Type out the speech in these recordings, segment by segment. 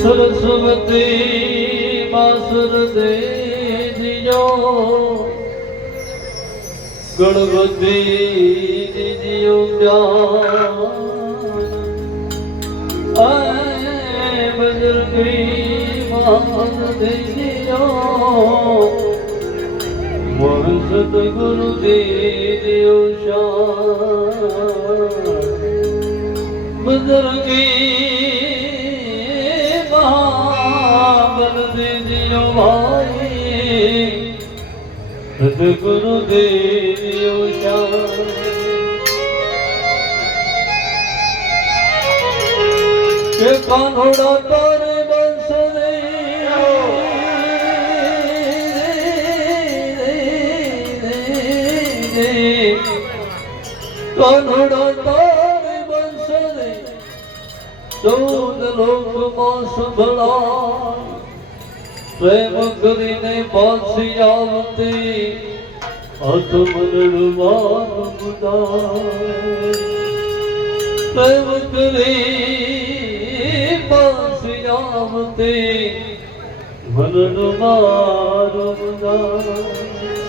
સરસ્વતી માસુર દેજો ગણપતિ દીજીઓ બજરંગી માન દેજો દેજો શાન બદરગી મહાબલ દેજો ભાઈ સદગુરુ દેજો કે કાનોડા તારે કાનોડા તારે બંસ રે. ચૌદ લોકમાં સંભળા પ્રેમ કરીને પાછી આવતી હાથ મનડમાં પ્રેમ કરી પાછી આવતી મનડમાં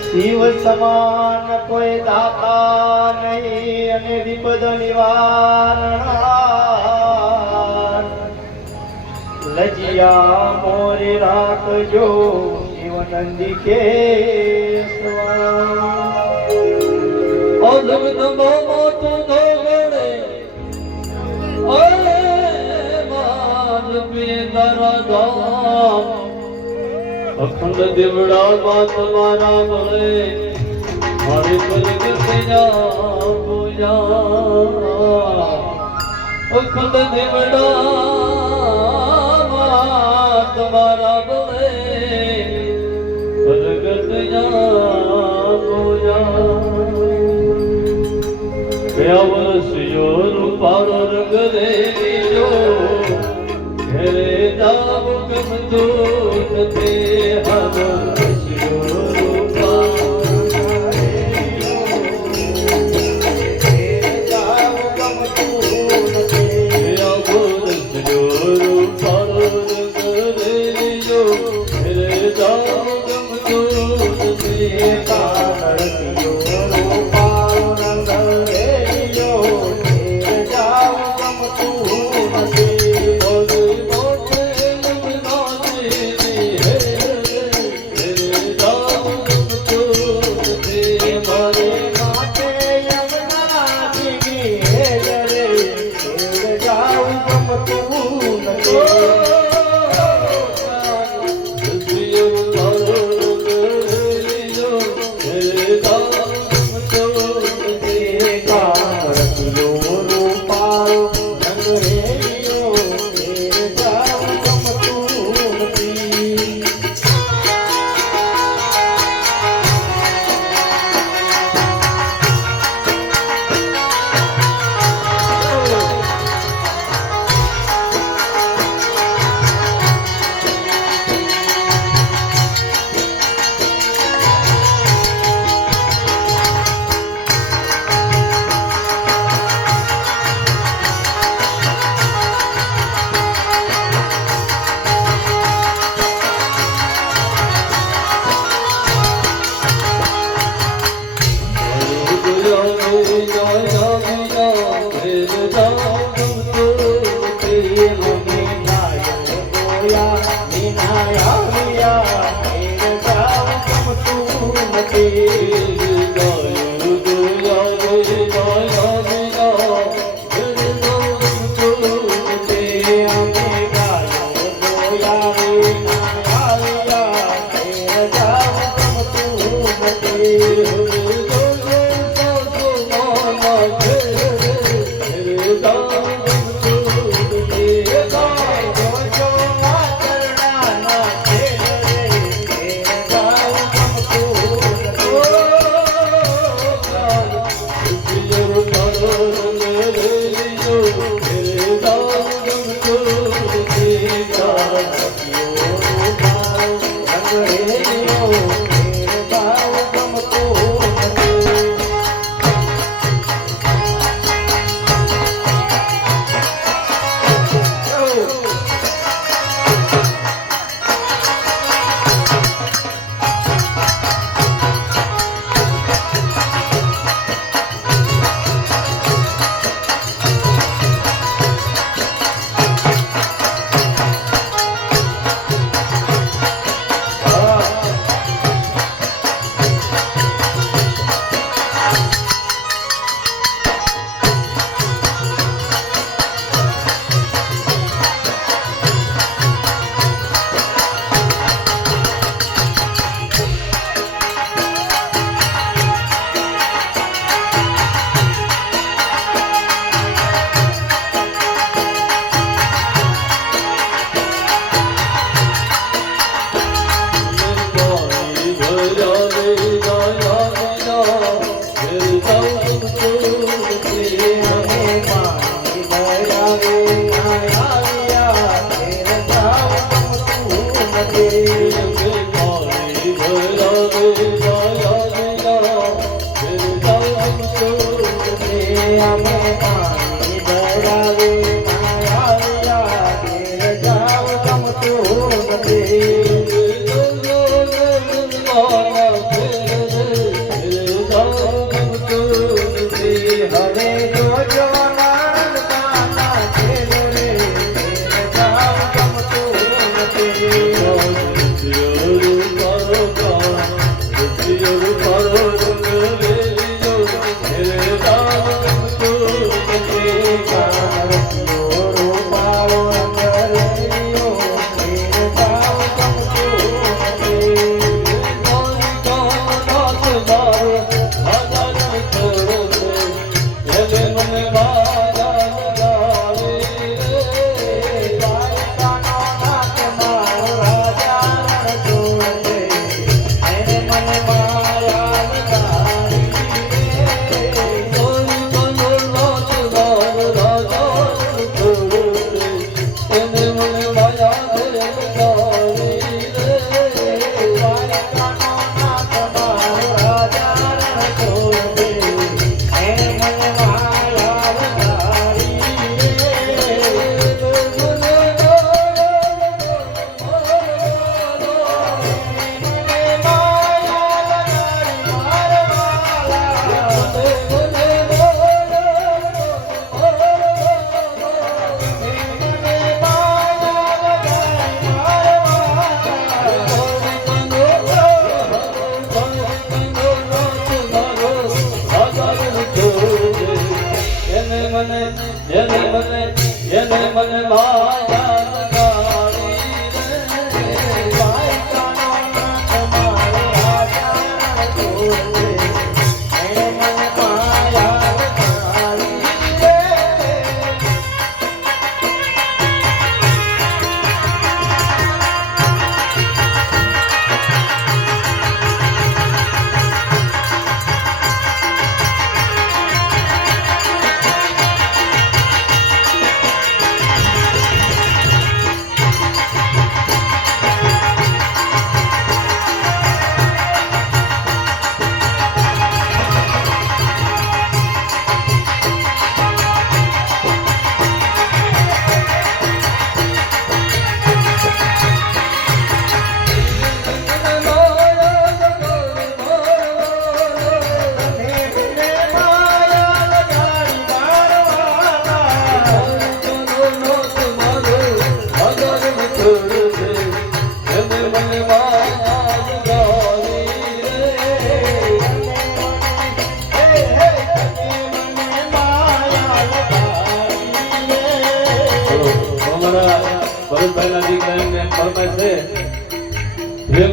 શિવ સમાન કોઈ દાતા નહીં અને વિપદ નિવારણ લજિયા મોરી રાખજો શિવ નંદી કે અદ્ભુત મોટું તો અખંડ દેવડા તમારા મળે મારી પ્રગટ જા પૂજા અખંડ દેવડા તમારા મળે પ્રગટ જા પૂજા ગયા વર્ષ યોરું પારો રંગ રે લીજો दोस्ते Oh.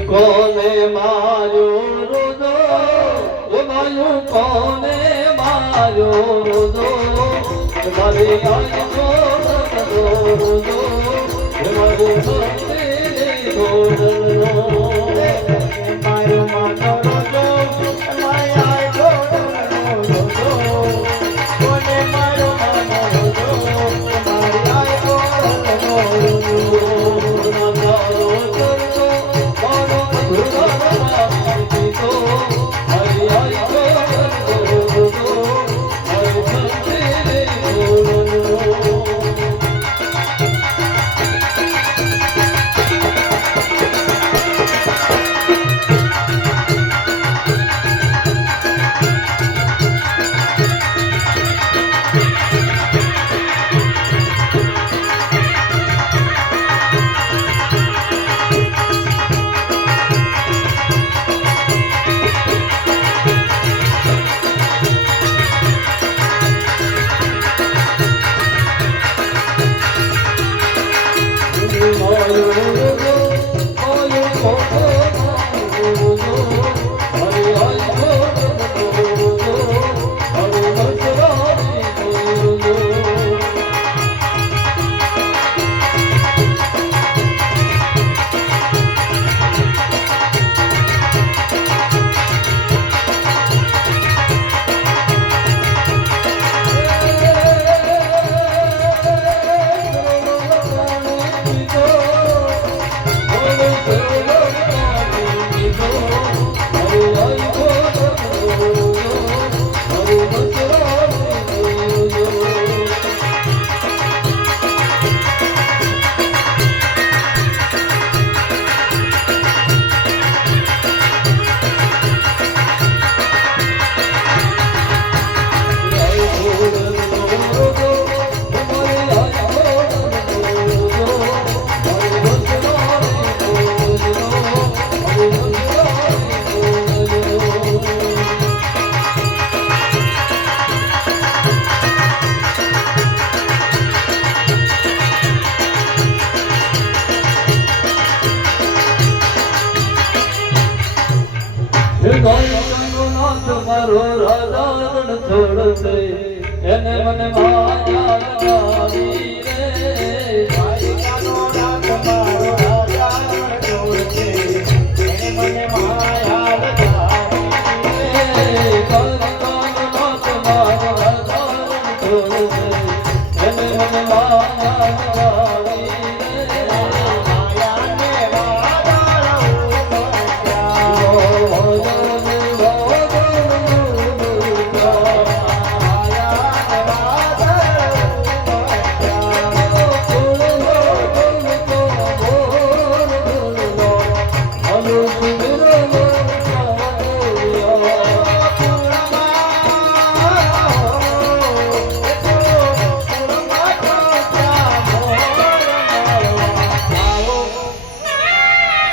કોને માર્યો રોજો? એ માયું કોને મારી આંખો રોજો? એ મારું ભક્તિ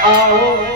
ao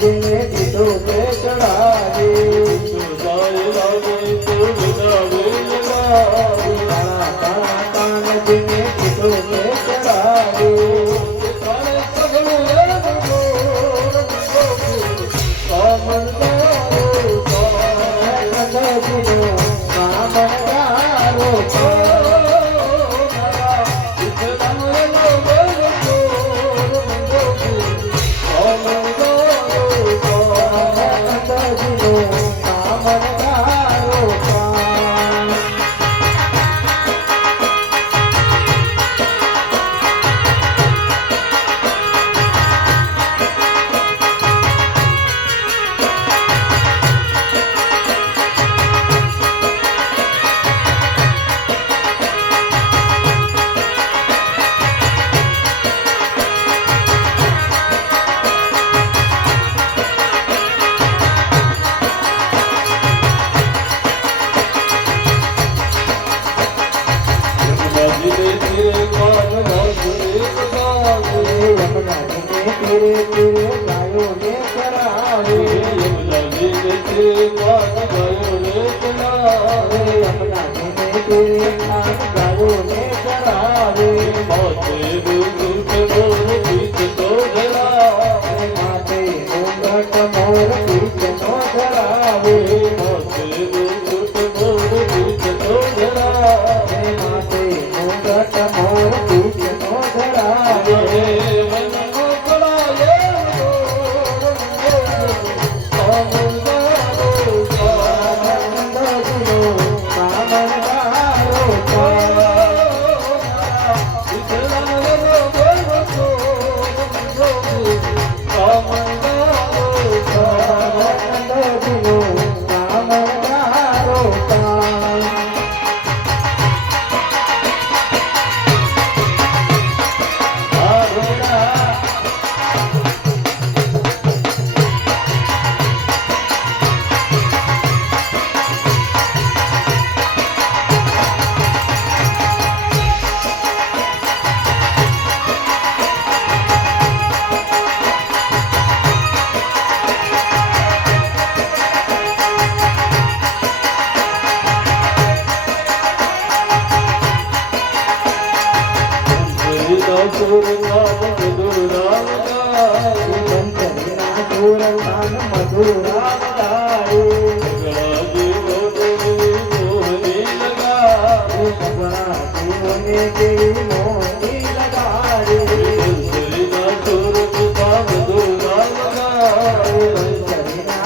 দিয়ে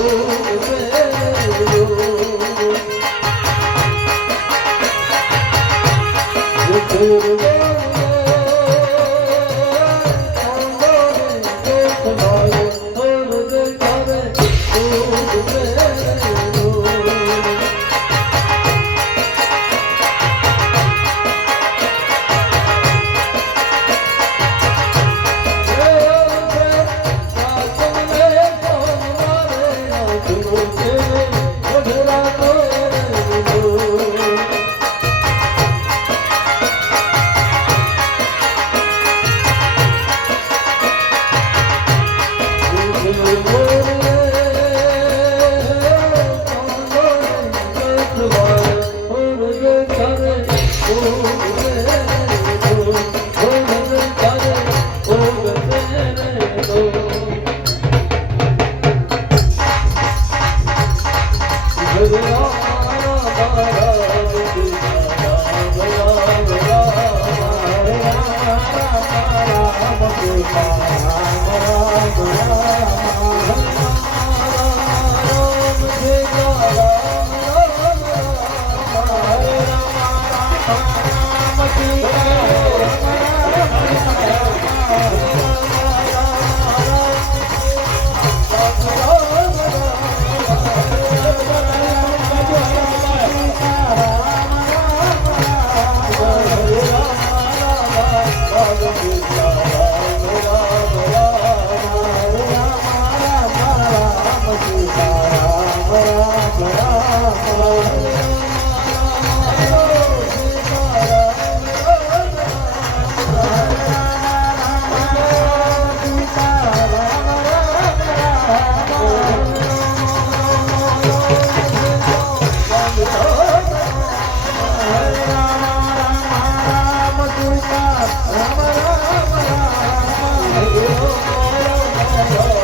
Oh, oh, oh. બોલો કૃષ્ણ કનૈયા લાલ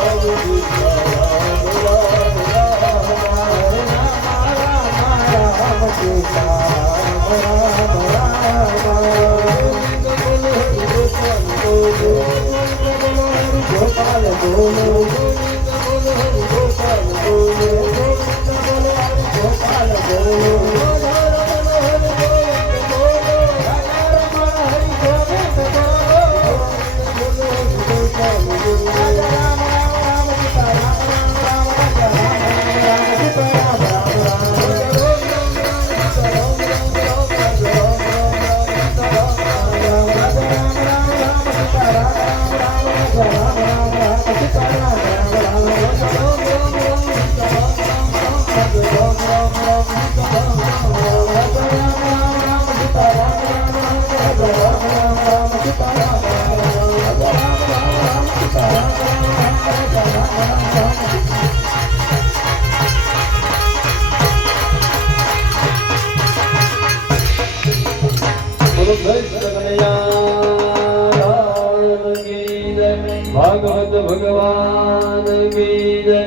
ભાગવત ભગવાન કી જય